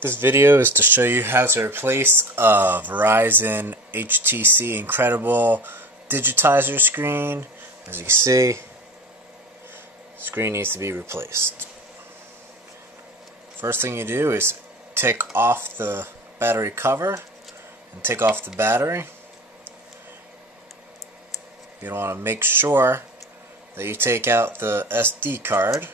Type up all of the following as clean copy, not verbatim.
This video is to show you how to replace a Verizon HTC Incredible Digitizer screen. As you can see, the screen needs to be replaced. First thing you do is take off the battery cover and take off the battery. You want to make sure that you take out the SD card.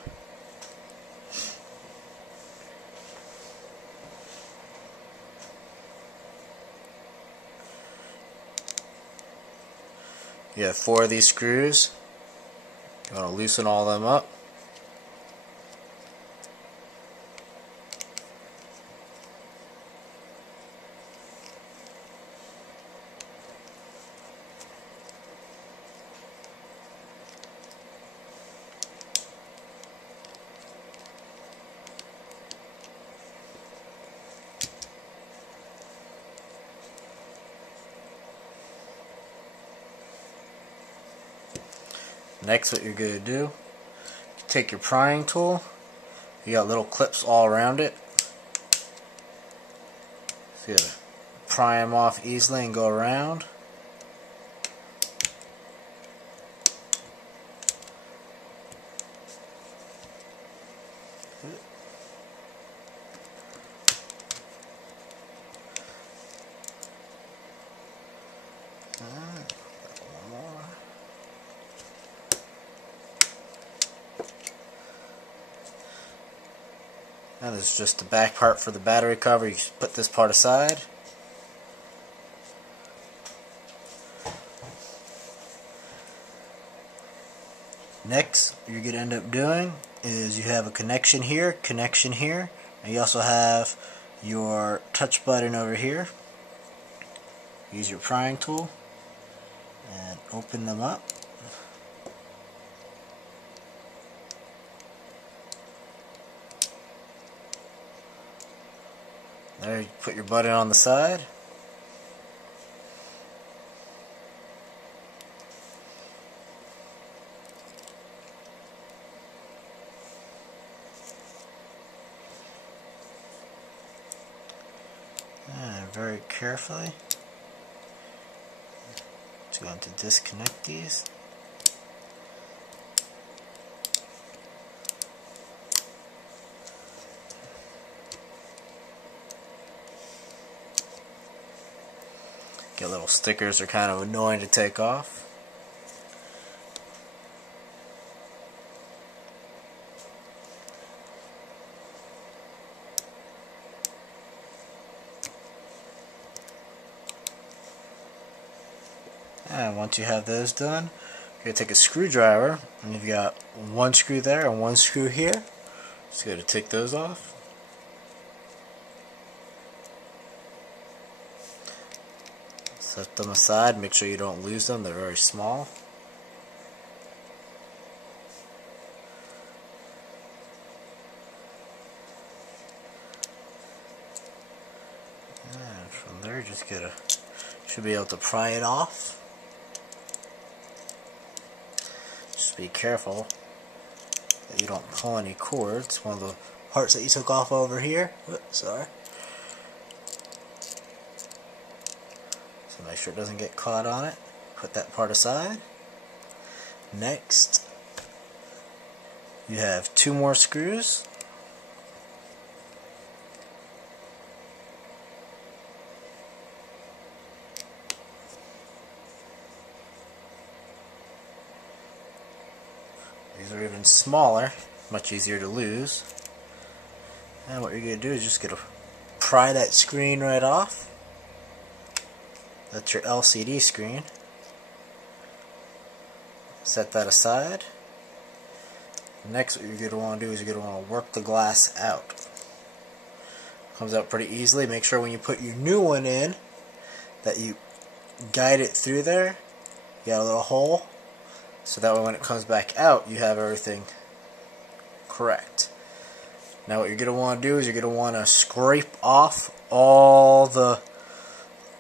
You have 4 of these screws. You want to loosen all of them up. Next, what you're going to do, you take your prying tool. You got little clips all around it. So you gotta pry them off easily and go around. Now this is just the back part for the battery cover. You just put this part aside. Next, what you're going to end up doing is you have a connection here, and you also have your touch button over here. Use your prying tool and open them up. There, you put your button on the side. And very carefully, just going to disconnect these. Get little stickers, are kind of annoying to take off. And once you have those done, you're going to take a screwdriver, and you've got one screw there and one screw here. Just going to take those off. Set them aside, make sure you don't lose them, they're very small. And from there, should be able to pry it off. Just be careful that you don't pull any cords. One of the parts that you took off over here. Oops, sorry. So make sure it doesn't get caught on it. Put that part aside. Next, you have 2 more screws. These are even smaller, much easier to lose. And what you're going to do is just going to pry that screen right off. That's your LCD screen. Set that aside. Next, what you're going to want to do is you're going to want to work the glass out. Comes out pretty easily. Make sure when you put your new one in that you guide it through there. You got a little hole, so that way when it comes back out, you have everything correct. Now what you're going to want to do is you're going to want to scrape off all the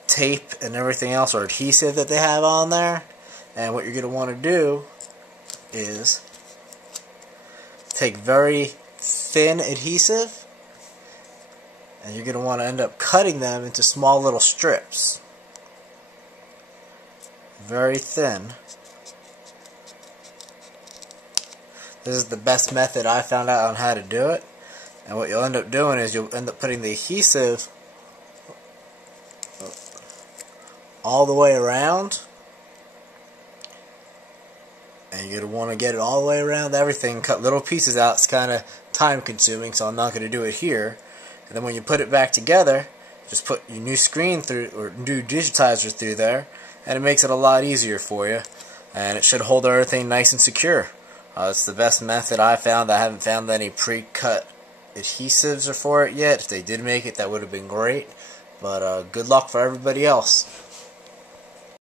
tape and everything else, or adhesive that they have on there. And what you're going to want to do is take very thin adhesive and you're going to want to end up cutting them into small little strips. Very thin. This is the best method I found out on how to do it. And what you'll end up doing is you'll end up putting the adhesive all the way around. And you're going to want to get it all the way around everything. Cut little pieces out. It's kind of time consuming, so I'm not going to do it here. And then when you put it back together, just put your new screen through, or new digitizer through there, and it makes it a lot easier for you. And it should hold everything nice and secure. It's the best method I found. I haven't found any pre-cut adhesives for it yet. If they did make it, that would have been great. But good luck for everybody else.